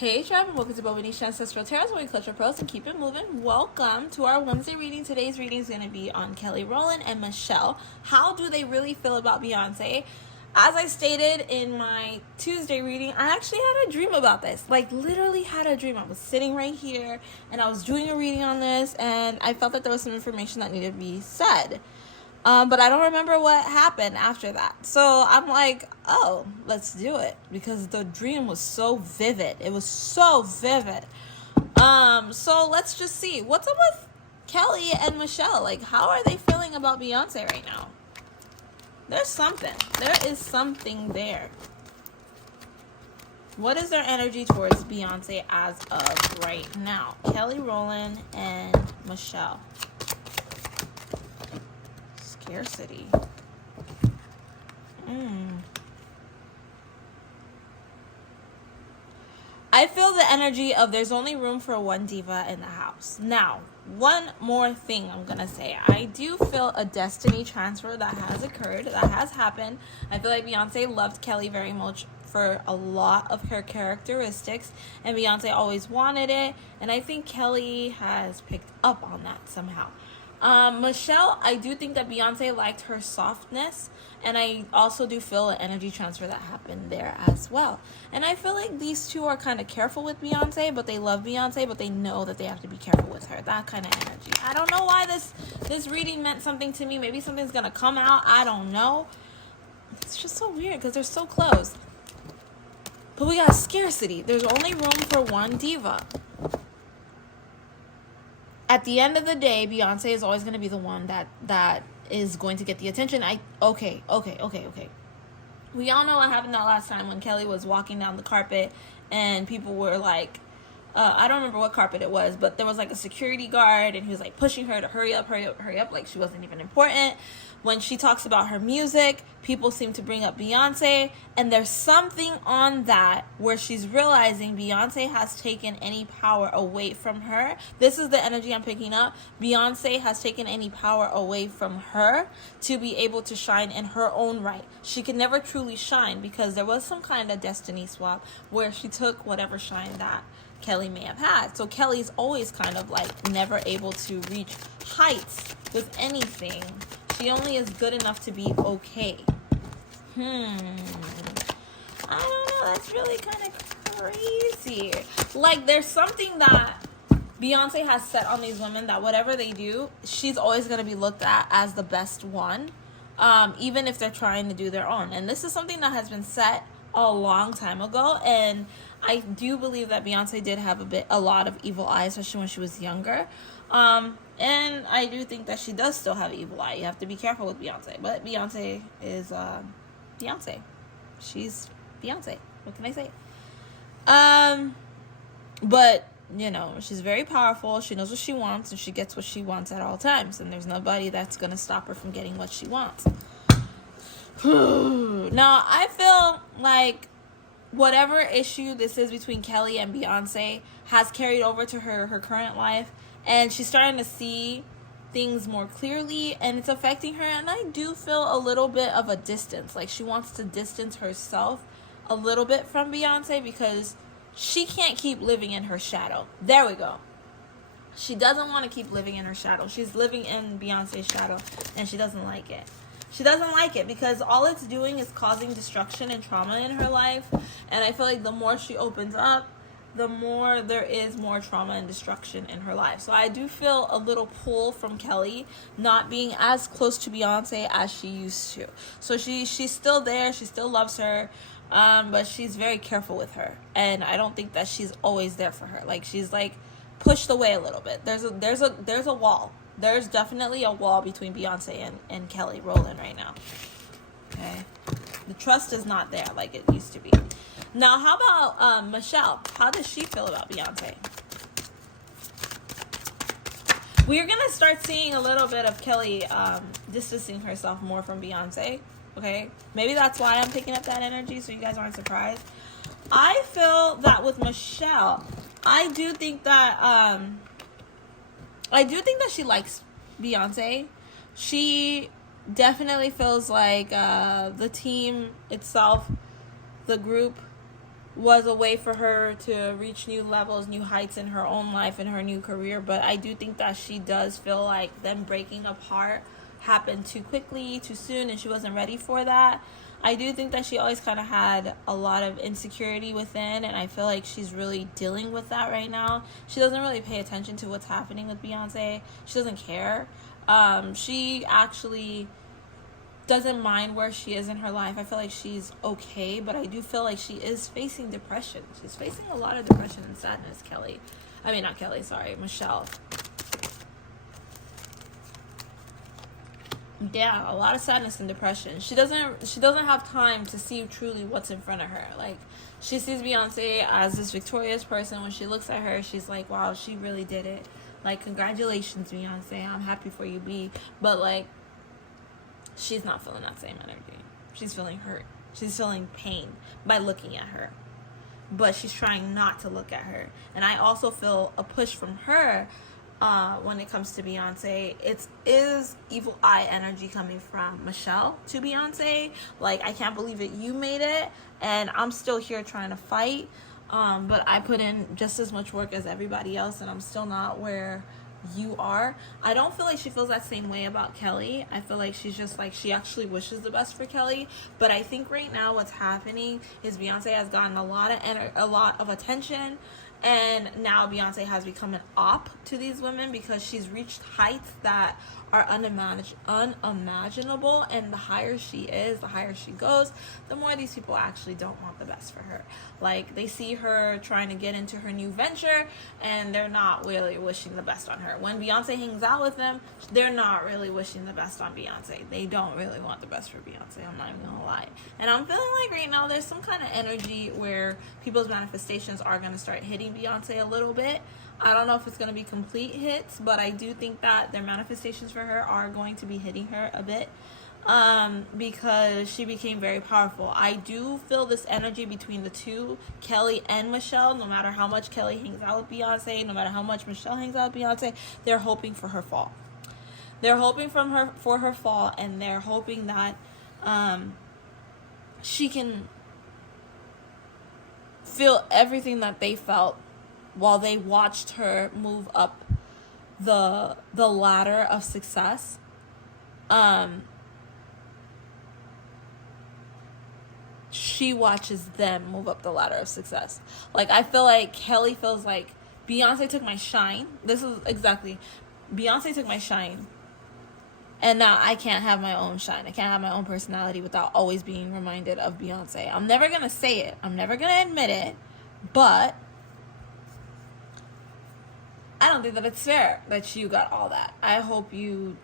Hey tribe, and welcome to Bobo-Nesha Ancestral Tarot, where we clutch our pearls and keep it moving. Welcome to our Wednesday reading. Today's reading is going to be on Kelly Rowland and Michelle. How do they really feel about Beyonce? As I stated in my Tuesday reading, I actually had a dream about this. Like, literally had a dream. I was sitting right here, and I was doing a reading on this, and I felt that there was some information that needed to be said. But I don't remember what happened after that. So I'm like, oh, let's do it. Because the dream was so vivid. It was so vivid. So let's just see. What's up with Kelly and Michelle? Like, how are they feeling about Beyonce right now? There's something. There is something there. What is their energy towards Beyonce as of right now? Kelly Rowland and Michelle. Scarcity. I feel the energy of there's only room for one diva in the house. Now, one more thing I'm gonna say. I do feel a destiny transfer that has occurred, that has happened. I feel like Beyonce loved Kelly very much for a lot of her characteristics, and Beyonce always wanted it, and I think Kelly has picked up on that somehow. Michelle, I do think that Beyonce liked her softness, and I also do feel an energy transfer that happened there as well. And I feel like these two are kind of careful with Beyonce, but they love Beyonce, but they know that they have to be careful with her. That kind of energy. I don't know why this reading meant something to me. Maybe something's gonna come out. I don't know. It's just so weird because they're so close. But we got scarcity. There's only room for one diva. At the end of the day, Beyonce is always going to be the one that is going to get the attention. Okay. We all know what happened that last time when Kelly was walking down the carpet and people were like, I don't remember what carpet it was, but there was like a security guard and he was like pushing her to hurry up, like she wasn't even important. When she talks about her music, people seem to bring up Beyonce, and there's something on that where she's realizing Beyonce has taken any power away from her. This is the energy I'm picking up. Beyonce has taken any power away from her to be able to shine in her own right. She could never truly shine because there was some kind of destiny swap where she took whatever shine that Kelly may have had. So Kelly's always kind of like never able to reach heights with anything. She only is good enough to be okay. I don't know. That's really kind of crazy. Like, there's something that Beyonce has set on these women that whatever they do, she's always going to be looked at as the best one, even if they're trying to do their own. And this is something that has been set a long time ago, and I do believe that Beyonce did have a lot of evil eye, especially when she was younger. And I do think that she does still have evil eye. You have to be careful with Beyonce. But Beyonce is Beyonce. She's Beyonce. What can I say? But, you know, she's very powerful. She knows what she wants, and she gets what she wants at all times. And there's nobody that's going to stop her from getting what she wants. Now, I feel like whatever issue this is between Kelly and Beyonce has carried over to her current life. And she's starting to see things more clearly, and it's affecting her. And I do feel a little bit of a distance. Like, she wants to distance herself a little bit from Beyonce because she can't keep living in her shadow. There we go. She doesn't want to keep living in her shadow. She's living in Beyonce's shadow, and she doesn't like it. She doesn't like it because all it's doing is causing destruction and trauma in her life. And I feel like the more she opens up, the more there is more trauma and destruction in her life. So I do feel a little pull from Kelly not being as close to Beyonce as she used to. So she's still there. She still loves her. But she's very careful with her. And I don't think that she's always there for her. Like, she's like pushed away a little bit. There's a wall. There's definitely a wall between Beyonce and Kelly Rowland right now. Okay. The trust is not there like it used to be. Now, how about Michelle? How does she feel about Beyonce? We're going to start seeing a little bit of Kelly distancing herself more from Beyonce. Okay? Maybe that's why I'm picking up that energy, so you guys aren't surprised. I feel that with Michelle, I do think that she likes Beyonce. She definitely feels like the team itself, the group, was a way for her to reach new levels, new heights in her own life and her new career. But I do think that she does feel like them breaking apart happened too quickly, too soon, and she wasn't ready for that. I do think that she always kind of had a lot of insecurity within, and I feel like she's really dealing with that right now. She doesn't really pay attention to what's happening with Beyonce. She doesn't care. She actually doesn't mind where she is in her life. I feel like she's okay, but I do feel like she is facing depression. She's facing a lot of depression and sadness, Michelle. Yeah, a lot of sadness and depression. She doesn't have time to see truly what's in front of her. Like, she sees Beyonce as this victorious person. When she looks at her, she's like, wow, she really did it. Like, congratulations, Beyonce. I'm happy for you, B. But, like, she's not feeling that same energy. She's feeling hurt. She's feeling pain by looking at her. But she's trying not to look at her. And I also feel a push from her when it comes to Beyonce. It is evil eye energy coming from Michelle to Beyonce. Like, I can't believe it. You made it. And I'm still here trying to fight. But I put in just as much work as everybody else. And I'm still not where you are. I don't feel like she feels that same way about Kelly. I feel like she's just like, she actually wishes the best for Kelly. But I think right now what's happening is Beyonce has gotten a lot of attention, and now Beyonce has become an op to these women because she's reached heights that are unimaginable, and the higher she is, the higher she goes, the more these people actually don't want the best for her. Like, they see her trying to get into her new venture, and they're not really wishing the best on her. When Beyonce hangs out with them, they're not really wishing the best on Beyonce. They don't really want the best for Beyonce, I'm not even gonna lie. And I'm feeling like right now there's some kind of energy where people's manifestations are gonna start hitting Beyonce a little bit. I don't know if it's going to be complete hits, but I do think that their manifestations for her are going to be hitting her a bit, because she became very powerful. I do feel this energy between the two, Kelly and Michelle. No matter how much Kelly hangs out with Beyonce, no matter how much Michelle hangs out with Beyonce, they're hoping for her fall. They're hoping for her fall, and they're hoping that she can feel everything that they felt while they watched her move up the ladder of success. She watches them move up the ladder of success. Like, I feel like Kelly feels like Beyonce took my shine. This is exactly, Beyonce took my shine, and now I can't have my own shine. I can't have my own personality without always being reminded of Beyonce. I'm never gonna say it, I'm never gonna admit it, but I don't think that it's fair that you got all that. I hope you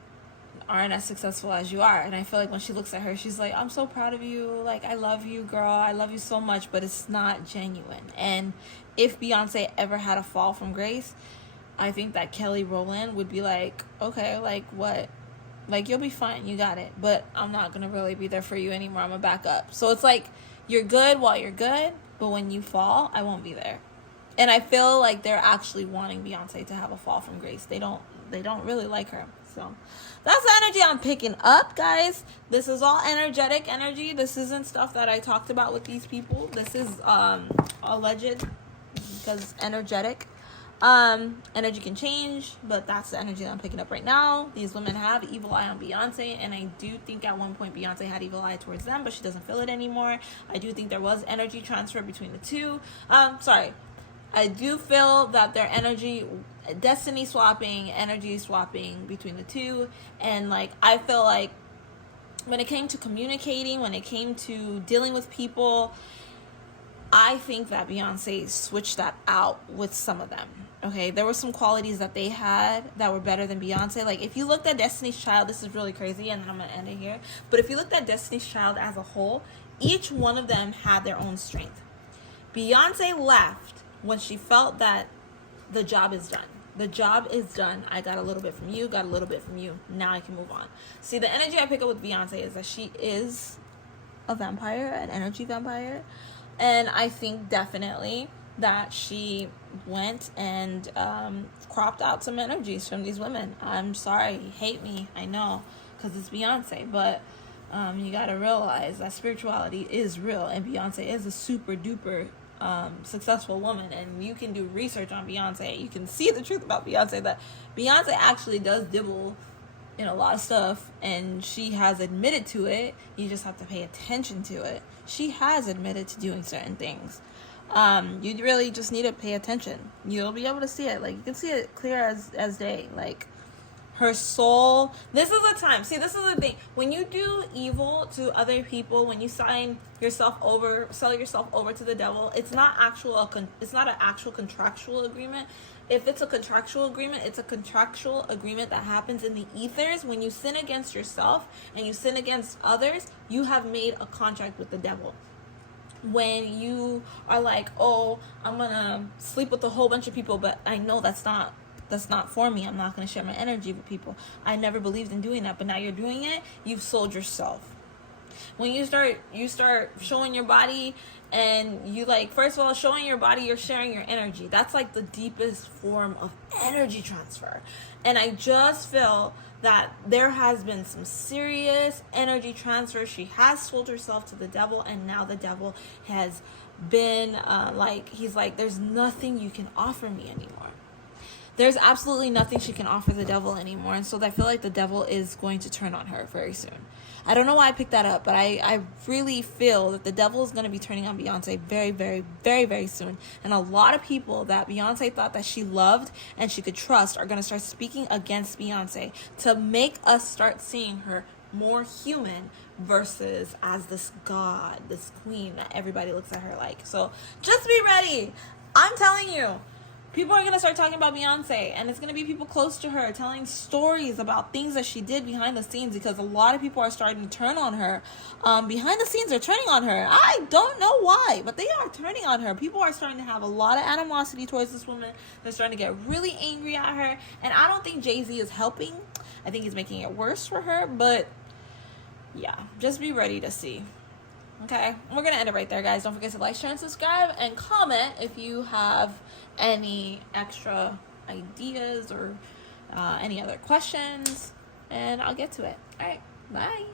aren't as successful as you are. And I feel like when she looks at her, she's like, I'm so proud of you. Like, I love you, girl. I love you so much. But it's not genuine. And if Beyonce ever had a fall from grace, I think that Kelly Rowland would be like, okay, like, what? Like, you'll be fine. You got it. But I'm not going to really be there for you anymore. I'm going to back up. So it's like, you're good while you're good. But when you fall, I won't be there. And I feel like they're actually wanting Beyonce to have a fall from grace. They don't really like her. So that's the energy I'm picking up, guys. This is all energetic energy. This isn't stuff that I talked about with these people. This is alleged, because energetic. Energy can change, but that's the energy that I'm picking up right now. These women have evil eye on Beyonce, and I do think at one point Beyonce had evil eye towards them, but she doesn't feel it anymore. I do think there was energy transfer between the two. I do feel that their energy swapping between the two. And like, I feel like when it came to communicating, when it came to dealing with people, I think that Beyonce switched that out with some of them. Okay, there were some qualities that they had that were better than Beyonce. Like, if you looked at Destiny's Child, this is really crazy, and then I'm going to end it here. But if you looked at Destiny's Child as a whole, each one of them had their own strength. Beyonce left when she felt that the job is done. The job is done. I got a little bit from you, got a little bit from you. Now I can move on. See, the energy I pick up with Beyonce is that she is a vampire, an energy vampire. And I think definitely that she went and cropped out some energies from these women. I'm sorry, hate me, I know, because it's Beyonce, but you gotta realize that spirituality is real, and Beyonce is a super duper successful woman, and you can do research on Beyonce. You can see the truth about Beyonce, that Beyonce actually does dibble in a lot of stuff, and she has admitted to it. You just have to pay attention to it. She has admitted to doing certain things. You really just need to pay attention. You'll be able to see it. Like, you can see it clear as day. Like, her soul. This is the time. See, this is the thing. When you do evil to other people, when you sell yourself over to the devil, it's not an actual contractual agreement. If it's a contractual agreement, it's a contractual agreement that happens in the ethers. When you sin against yourself and you sin against others, you have made a contract with the devil. When you are like, oh, I'm gonna sleep with a whole bunch of people, but I know that's not for me. I'm not going to share my energy with people. I never believed in doing that, but now you're doing it. You've sold yourself. When you start showing your body, and you, like, first of all, showing your body, you're sharing your energy. That's like the deepest form of energy transfer. And I just feel that there has been some serious energy transfer. She has sold herself to the devil, and now the devil has been he's like, there's nothing you can offer me anymore. There's absolutely nothing she can offer the devil anymore. And so I feel like the devil is going to turn on her very soon. I don't know why I picked that up, but I really feel that the devil is going to be turning on Beyonce very, very, very, very soon. And a lot of people that Beyonce thought that she loved and she could trust are going to start speaking against Beyonce to make us start seeing her more human versus as this god, this queen that everybody looks at her like. So just be ready. I'm telling you. People are going to start talking about Beyonce, and it's going to be people close to her telling stories about things that she did behind the scenes, because a lot of people are starting to turn on her. Behind the scenes, they're turning on her. I don't know why, but they are turning on her. People are starting to have a lot of animosity towards this woman. They're starting to get really angry at her, and I don't think Jay-Z is helping. I think he's making it worse for her, but yeah, just be ready to see. Okay, we're going to end it right there, guys. Don't forget to like, share, and subscribe, and comment if you have any extra ideas or any other questions, and I'll get to it. All right, bye.